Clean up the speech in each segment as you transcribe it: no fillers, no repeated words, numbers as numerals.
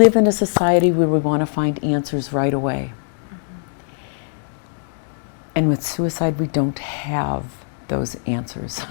live in a society where we want to find answers right away. And with suicide, we don't have those answers.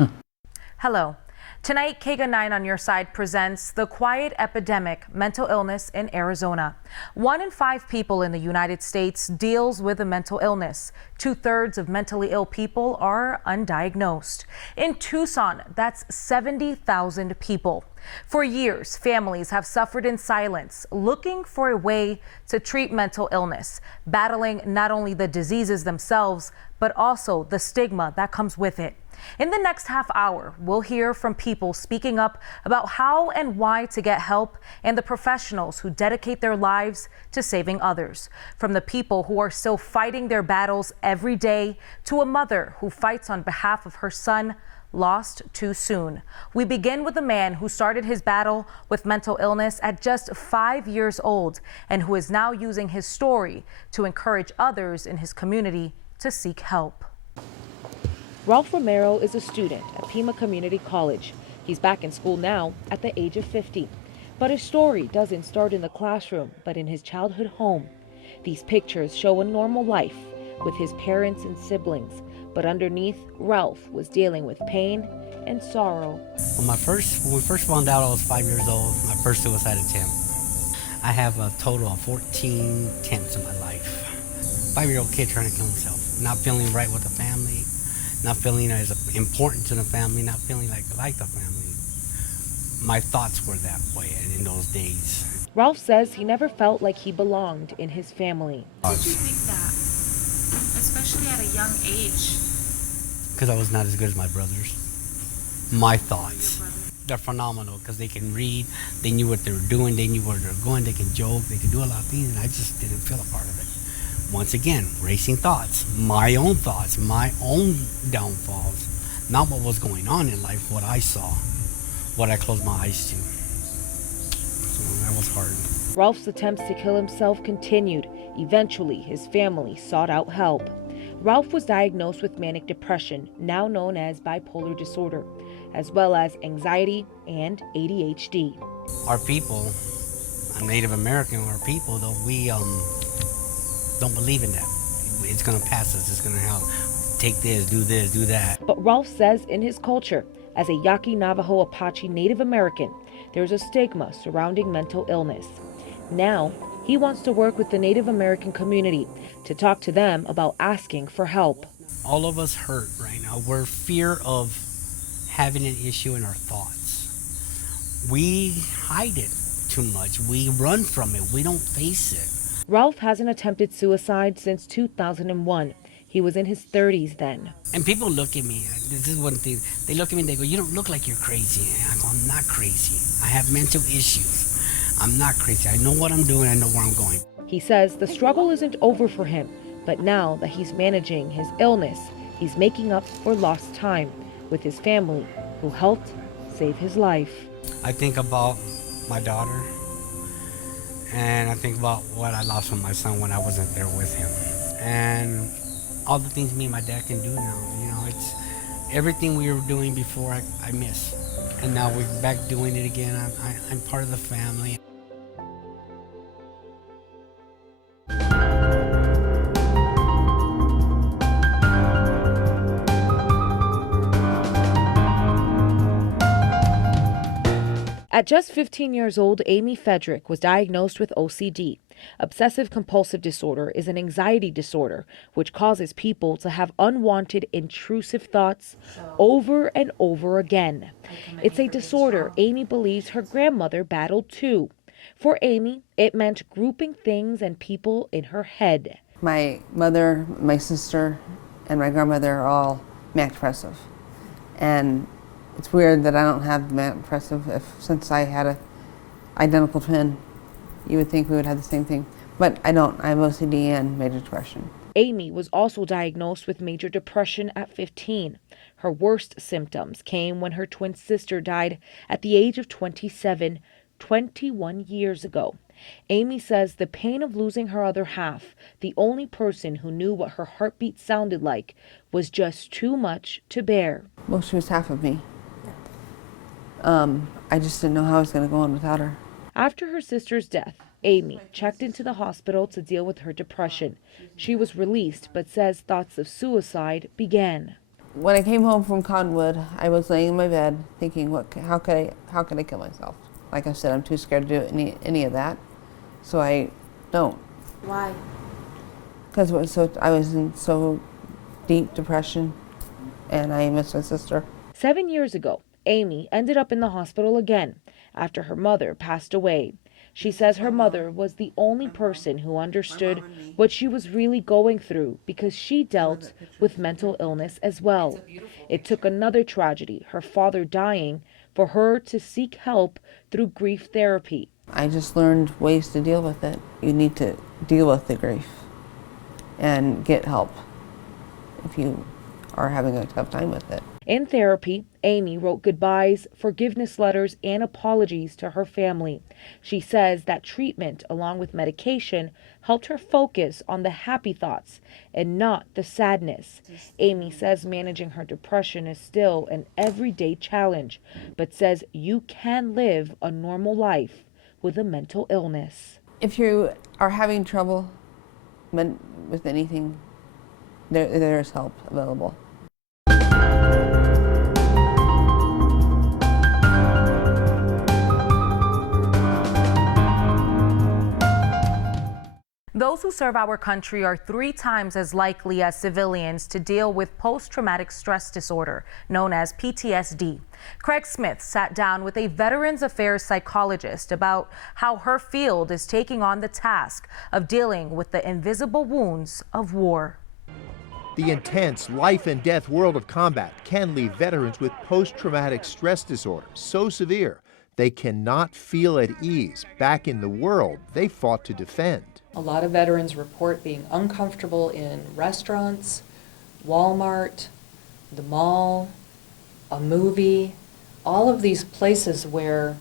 Hello. Tonight, KGUN 9 on your side presents The Quiet Epidemic, Mental Illness in Arizona. 1 in 5 people in the United States deals with a mental illness. 2/3 of mentally ill people are undiagnosed. In Tucson, that's 70,000 people. For years, families have suffered in silence, looking for a way to treat mental illness, battling not only the diseases themselves, but also the stigma that comes with it. In the next half hour, we'll hear from people speaking up about how and why to get help and the professionals who dedicate their lives to saving others. From the people who are still fighting their battles every day to a mother who fights on behalf of her son lost too soon. We begin with a man who started his battle with mental illness at just 5 years old and who is now using his story to encourage others in his community to seek help. Ralph Romero is a student at Pima Community College. He's back in school now at the age of 50. But his story doesn't start in the classroom, but in his childhood home. These pictures show a normal life with his parents and siblings. But underneath, Ralph was dealing with pain and sorrow. When we first found out I was 5 years old, my first suicide attempt. I have a total of 14 attempts in my life. 5-year-old kid trying to kill himself, not feeling right with the family, not feeling as important to the family, not feeling like I like the family. My thoughts were that way in those days. Ralph says he never felt like he belonged in his family. Why did you think that, especially at a young age? Because I was not as good as my brothers. My thoughts. They're phenomenal because they can read, they knew what they were doing, they knew where they were going, they can joke, they can do a lot of things, and I just didn't feel a part of it. Once again, racing thoughts, my own downfalls, not what was going on in life, what I saw, what I closed my eyes to. So that was hard. Ralph's attempts to kill himself continued. Eventually, his family sought out help. Ralph was diagnosed with manic depression, now known as bipolar disorder, as well as anxiety and ADHD. Our people, Native American, our people, though, we don't believe in that. It's gonna pass us, it's gonna help. Take this, do that. But Ralph says in his culture, as a Yaqui Navajo Apache Native American, there's a stigma surrounding mental illness. Now, he wants to work with the Native American community to talk to them about asking for help. All of us hurt right now. We're fear of having an issue in our thoughts. We hide it too much. We run from it. We don't face it. Ralph hasn't attempted suicide since 2001. He was in his 30s then. And people look at me, this is one thing, they look at me and they go, you don't look like you're crazy. And I go, I'm not crazy. I have mental issues. I'm not crazy. I know what I'm doing, I know where I'm going. He says the struggle isn't over for him, but now that he's managing his illness, he's making up for lost time with his family who helped save his life. I think about my daughter, and I think about what I lost from my son when I wasn't there with him. And all the things me and my dad can do now, it's everything we were doing before I miss. And now we're back doing it again. I'm part of the family. At just 15 years old, Amy Fedrick was diagnosed with OCD. Obsessive compulsive disorder is an anxiety disorder which causes people to have unwanted, intrusive thoughts over and over again. It's a disorder Amy believes her grandmother battled too. For Amy, it meant grouping things and people in her head. My mother, my sister, and my grandmother are all manic depressive. And it's weird that I don't have manic depressive since I had an identical twin. You would think we would have the same thing, but I don't. I have OCD and major depression. Amy was also diagnosed with major depression at 15. Her worst symptoms came when her twin sister died at the age of 27, 21 years ago. Amy says the pain of losing her other half, the only person who knew what her heartbeat sounded like, was just too much to bear. Well, she was half of me. I just didn't know how I was going to go on without her. After her sister's death, Amy checked into the hospital to deal with her depression. She was released, but says thoughts of suicide began. When I came home from Cottonwood, I was laying in my bed thinking, how could I kill myself? Like I said, I'm too scared to do any of that, so I don't. Why? Because I was in so deep depression, and I miss my sister. 7 years ago, Amy ended up in the hospital again after her mother passed away. She says her mother was the only person who understood what she was really going through because she dealt with mental illness as well. It took another tragedy, her father dying, for her to seek help through grief therapy. I just learned ways to deal with it. You need to deal with the grief and get help if you are having a tough time with it. In therapy, Amy wrote goodbyes, forgiveness letters, and apologies to her family. She says that treatment, along with medication, helped her focus on the happy thoughts and not the sadness. Amy says managing her depression is still an everyday challenge, but says you can live a normal life with a mental illness. If you are having trouble with anything, there is help available. Those who serve our country are 3 times as likely as civilians to deal with post-traumatic stress disorder, known as PTSD. Craig Smith sat down with a Veterans Affairs psychologist about how her field is taking on the task of dealing with the invisible wounds of war. The intense life and death world of combat can leave veterans with post-traumatic stress disorder so severe they cannot feel at ease back in the world they fought to defend. A lot of veterans report being uncomfortable in restaurants, Walmart, the mall, a movie, all of these places where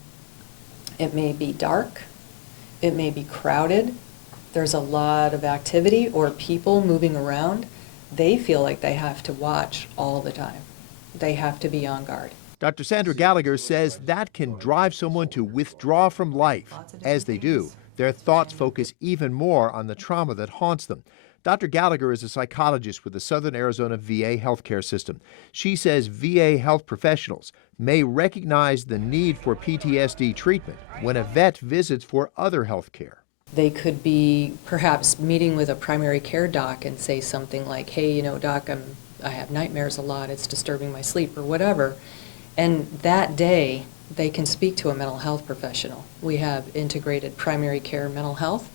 it may be dark, it may be crowded, there's a lot of activity or people moving around. They feel like they have to watch all the time. They have to be on guard. Dr. Sandra Gallagher says that can drive someone to withdraw from life. As they do, their thoughts focus even more on the trauma that haunts them. Dr. Gallagher is a psychologist with the Southern Arizona VA healthcare system. She says VA health professionals may recognize the need for PTSD treatment when a vet visits for other health care. They could be perhaps meeting with a primary care doc and say something like, hey, you know, doc, I have nightmares a lot, it's disturbing my sleep or whatever. And that day, they can speak to a mental health professional. We have integrated primary care mental health,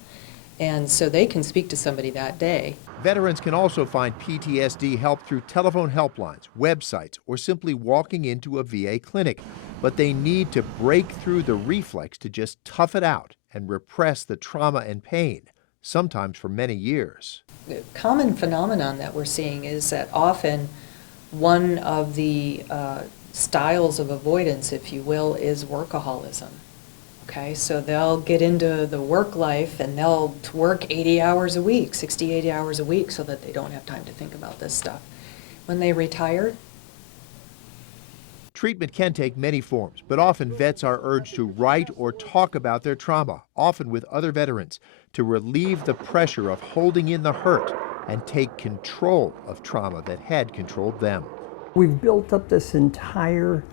and so they can speak to somebody that day. Veterans can also find PTSD help through telephone helplines, websites, or simply walking into a VA clinic. But they need to break through the reflex to just tough it out and repress the trauma and pain, sometimes for many years. The common phenomenon that we're seeing is that often one of the styles of avoidance, if you will, is workaholism. Okay, so they'll get into the work life and they'll work 80 hours a week, 60, 80 hours a week so that they don't have time to think about this stuff. When they retire, treatment can take many forms, but often vets are urged to write or talk about their trauma, often with other veterans, to relieve the pressure of holding in the hurt and take control of trauma that had controlled them. We've built up this entire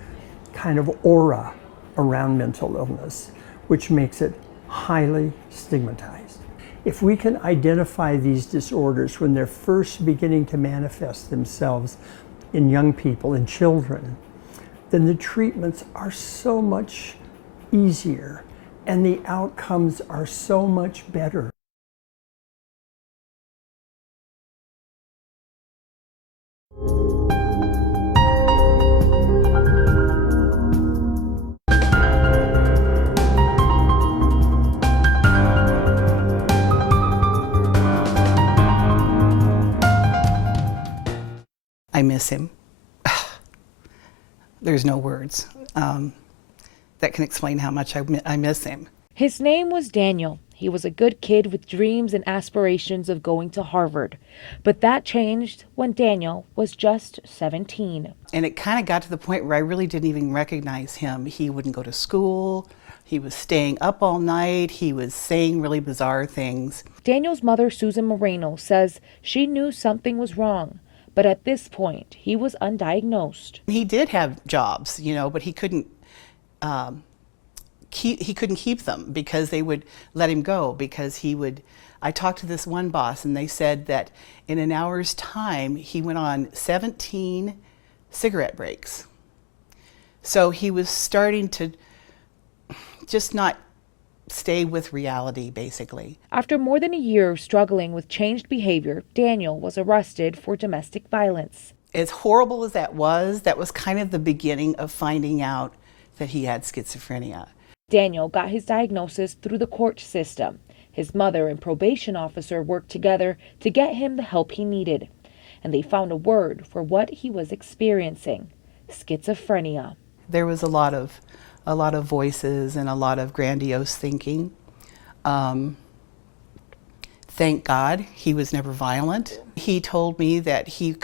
kind of aura around mental illness, which makes it highly stigmatized. If we can identify these disorders when they're first beginning to manifest themselves in young people, in children, then the treatments are so much easier and the outcomes are so much better. I miss him. There's no words that can explain how much I miss him. His name was Daniel. He was a good kid with dreams and aspirations of going to Harvard. But that changed when Daniel was just 17. And it kind of got to the point where I really didn't even recognize him. He wouldn't go to school. He was staying up all night. He was saying really bizarre things. Daniel's mother, Susan Moreno, says she knew something was wrong, but at this point, he was undiagnosed. He did have jobs, but he couldn't keep them because they would let him go because I talked to this one boss and they said that in an hour's time, he went on 17 cigarette breaks. So he was starting to just not stay with reality, basically. After more than a year of struggling with changed behavior, Daniel was arrested for domestic violence. As horrible as that was kind of the beginning of finding out that he had schizophrenia. Daniel got his diagnosis through the court system. His mother and probation officer worked together to get him the help he needed, and they found a word for what he was experiencing: schizophrenia. There was a lot of voices and a lot of grandiose thinking. Thank God he was never violent. He told me that he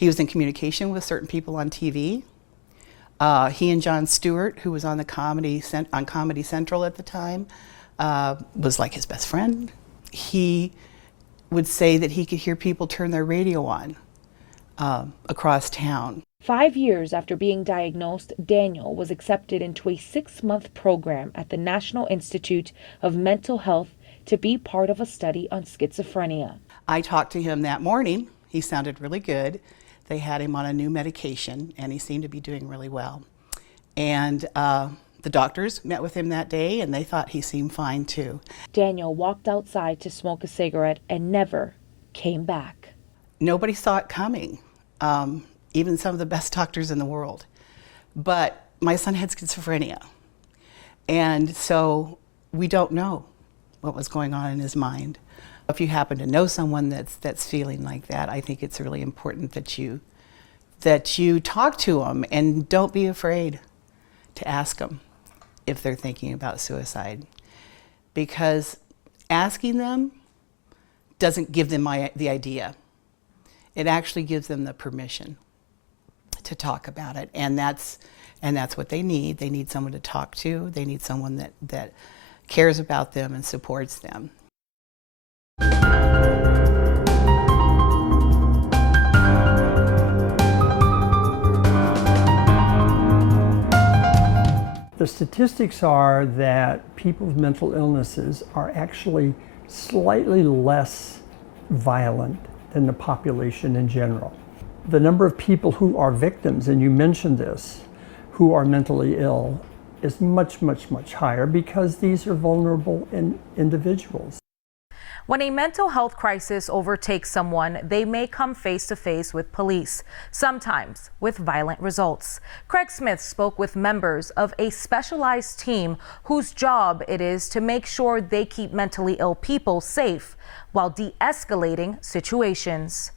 was in communication with certain people on TV. He and Jon Stewart, who was on Comedy Central at the time, was like his best friend. He would say that he could hear people turn their radio on across town. 5 years after being diagnosed, Daniel was accepted into a 6-month program at the National Institute of Mental Health to be part of a study on schizophrenia. I talked to him that morning. He sounded really good. They had him on a new medication, and he seemed to be doing really well. And the doctors met with him that day, and they thought he seemed fine too. Daniel walked outside to smoke a cigarette and never came back. Nobody saw it coming, even some of the best doctors in the world. But my son had schizophrenia, and so we don't know what was going on in his mind. If you happen to know someone that's feeling like that, I think it's really important that you talk to them and don't be afraid to ask them if they're thinking about suicide, because asking them doesn't give them the idea. It actually gives them the permission to talk about it, and that's what they need. They need someone to talk to. They need someone that cares about them and supports them. The statistics are that people with mental illnesses are actually slightly less violent than the population in general. The number of people who are victims, and you mentioned this, who are mentally ill, is much, much, much higher because these are vulnerable individuals. When a mental health crisis overtakes someone, they may come face to face with police, sometimes with violent results. Craig Smith spoke with members of a specialized team whose job it is to make sure they keep mentally ill people safe while de-escalating situations.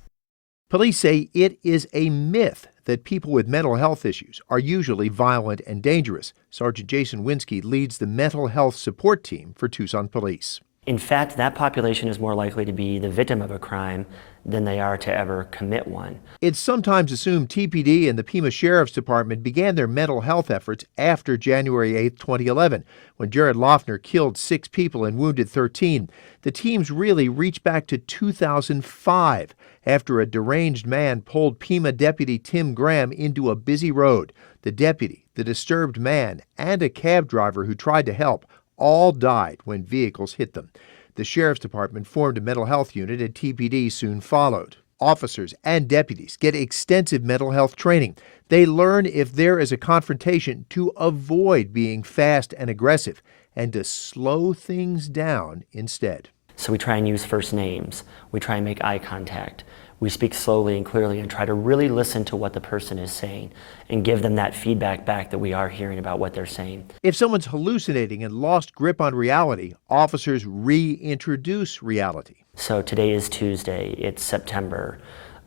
Police say it is a myth that people with mental health issues are usually violent and dangerous. Sergeant Jason Winsky leads the mental health support team for Tucson Police. In fact, that population is more likely to be the victim of a crime than they are to ever commit one. It's sometimes assumed TPD and the Pima Sheriff's Department began their mental health efforts after January 8, 2011, when Jared Loeffner killed 6 people and wounded 13. The teams really reach back to 2005, after a deranged man pulled Pima Deputy Tim Graham into a busy road. The deputy, the disturbed man, and a cab driver who tried to help all died when vehicles hit them. The Sheriff's Department formed a mental health unit, and TPD soon followed. Officers and deputies get extensive mental health training. They learn if there is a confrontation to avoid being fast and aggressive and to slow things down instead. So we try and use first names. We try and make eye contact. We speak slowly and clearly and try to really listen to what the person is saying and give them that feedback back that we are hearing about what they're saying. If someone's hallucinating and lost grip on reality, officers reintroduce reality. So today is Tuesday, it's September.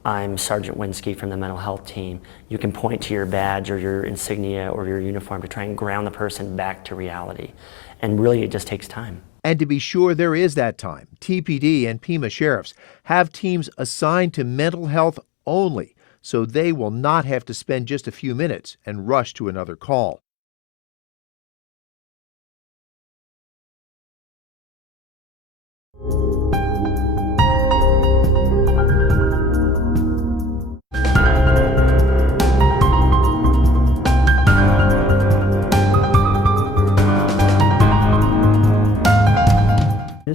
I'm Sergeant Winsky from the mental health team. You can point to your badge or your insignia or your uniform to try and ground the person back to reality. And really, it just takes time. And to be sure there is that time, TPD and Pima Sheriffs have teams assigned to mental health only, so they will not have to spend just a few minutes and rush to another call.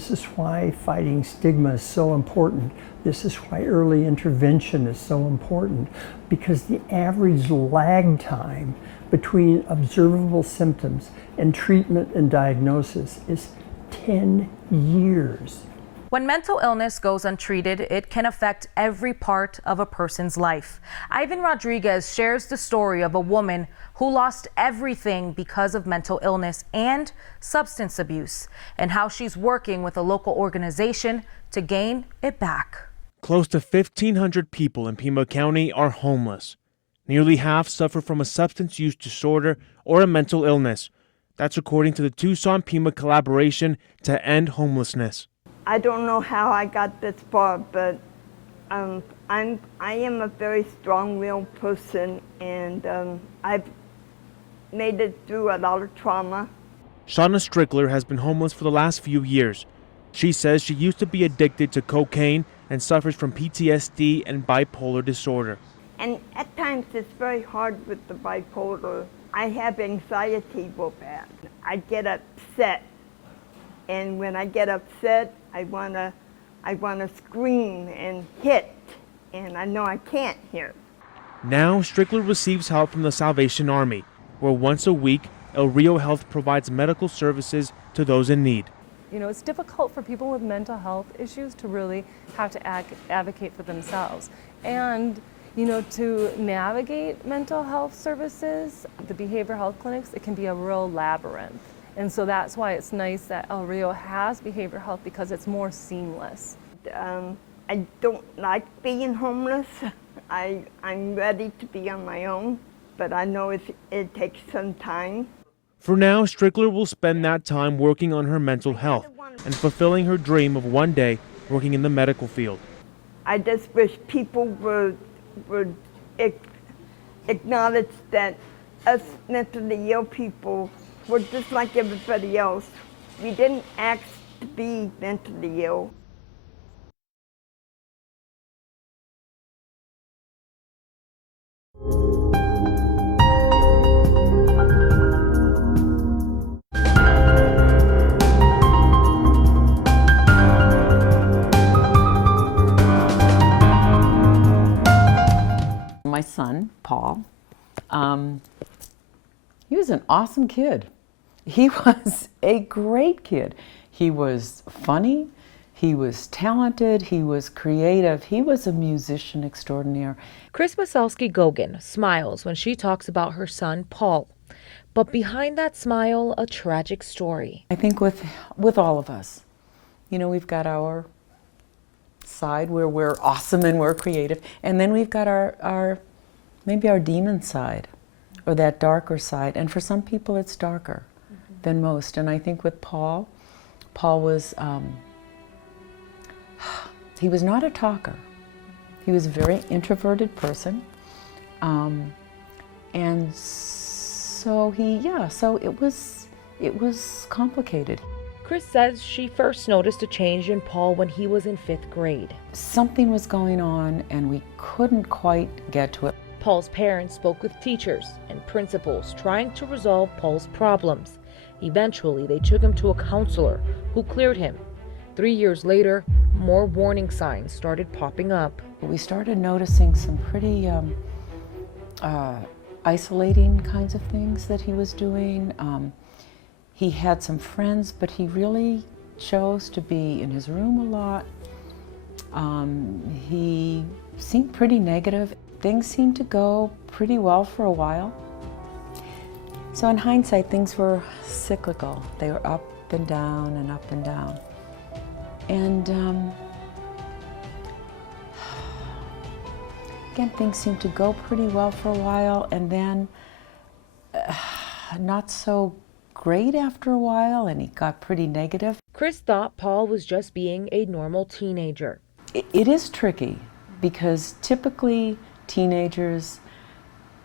This is why fighting stigma is so important. This is why early intervention is so important, because the average lag time between observable symptoms and treatment and diagnosis is 10 years. When mental illness goes untreated, it can affect every part of a person's life. Ivan Rodriguez shares the story of a woman who lost everything because of mental illness and substance abuse, and how she's working with a local organization to gain it back. Close to 1,500 people in Pima County are homeless. Nearly half suffer from a substance use disorder or a mental illness. That's according to the Tucson-Pima collaboration to end homelessness. I don't know how I got this far, but I am a very strong-willed person, and I've made it through a lot of trauma. Shauna Strickler has been homeless for the last few years. She says she used to be addicted to cocaine and suffers from PTSD and bipolar disorder. And at times it's very hard with the bipolar. I have anxiety real bad. I get upset, and when I get upset, I wanna scream and hit, and I know I can't here. Now, Strickler receives help from the Salvation Army, where once a week, El Rio Health provides medical services to those in need. You know, it's difficult for people with mental health issues to really have to advocate for themselves. And, you know, to navigate mental health services, the behavioral health clinics, it can be a real labyrinth. And so that's why it's nice that El Rio has behavioral health, because it's more seamless. I don't like being homeless. I'm ready to be on my own, but I know it takes some time. For now, Strickler will spend that time working on her mental health and fulfilling her dream of one day working in the medical field. I just wish people would acknowledge that us mentally ill people, we're just like everybody else. We didn't ask to be mentally ill. My son, Paul, he was an awesome kid. He was a great kid. He was funny, he was talented, he was creative, he was a musician extraordinaire. Chris Masalski-Gogan smiles when she talks about her son, Paul. But behind that smile, a tragic story. I think with all of us, you know, we've got our side where we're awesome and we're creative, and then we've got our maybe our demon side, or that darker side. And for some people it's darker than most. And I think with Paul was, he was not a talker. He was a very introverted person. And so it was complicated. Chris says she first noticed a change in Paul when he was in 5th grade. Something was going on and we couldn't quite get to it. Paul's parents spoke with teachers and principals trying to resolve Paul's problems. Eventually, they took him to a counselor who cleared him. 3 years later, more warning signs started popping up. We started noticing some pretty isolating kinds of things that he was doing. He had some friends, but he really chose to be in his room a lot. He seemed pretty negative. Things seemed to go pretty well for a while. So in hindsight, things were cyclical. They were up and down and up and down. And again, things seemed to go pretty well for a while, and then not so great after a while, and he got pretty negative. Chris thought Paul was just being a normal teenager. It is tricky because typically teenagers,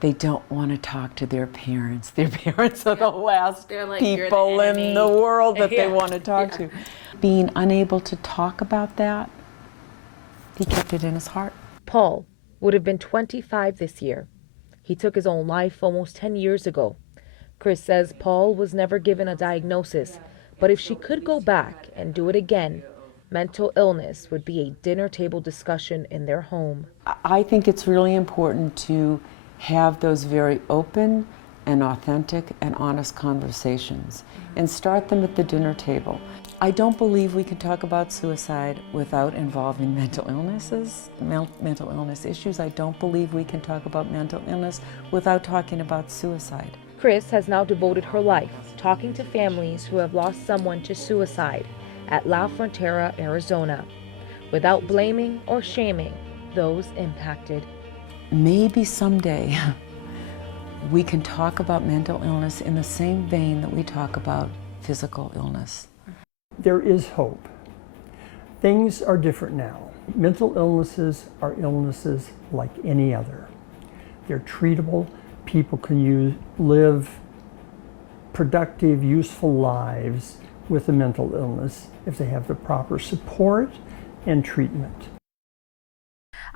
they don't want to talk to their parents. Their parents are the last people in the world that they want to talk to. Being unable to talk about that, he kept it in his heart. Paul would have been 25 this year. He took his own life almost 10 years ago. Chris says Paul was never given a diagnosis, But if she could go back and do it again, mental illness would be a dinner table discussion in their home. I think it's really important to have those very open and authentic and honest conversations and start them at the dinner table. I don't believe we can talk about suicide without involving mental illnesses, mental illness issues. I don't believe we can talk about mental illness without talking about suicide. Chris has now devoted her life talking to families who have lost someone to suicide at La Frontera, Arizona, without blaming or shaming those impacted. Maybe someday we can talk about mental illness in the same vein that we talk about physical illness. There is hope. Things are different now. Mental illnesses are illnesses like any other. They're treatable. People can live productive, useful lives with a mental illness if they have the proper support and treatment.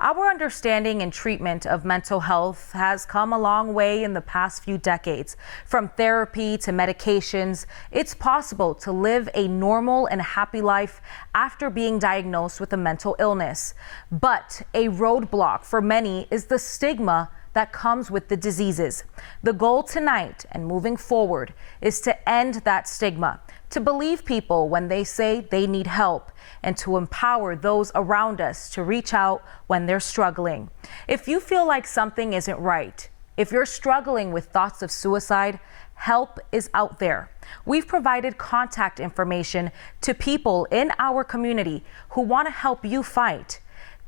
Our understanding and treatment of mental health has come a long way in the past few decades. From therapy to medications, it's possible to live a normal and happy life after being diagnosed with a mental illness. But a roadblock for many is the stigma that comes with the diseases. The goal tonight and moving forward is to end that stigma, to believe people when they say they need help, and to empower those around us to reach out when they're struggling. If you feel like something isn't right, if you're struggling with thoughts of suicide, help is out there. We've provided contact information to people in our community who want to help you fight.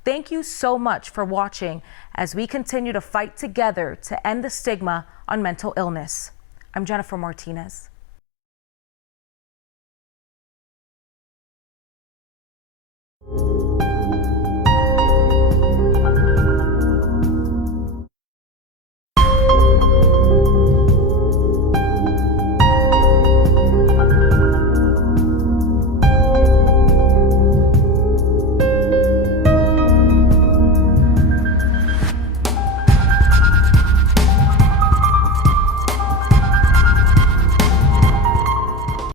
Thank you so much for watching as we continue to fight together to end the stigma on mental illness. I'm Jennifer Martinez.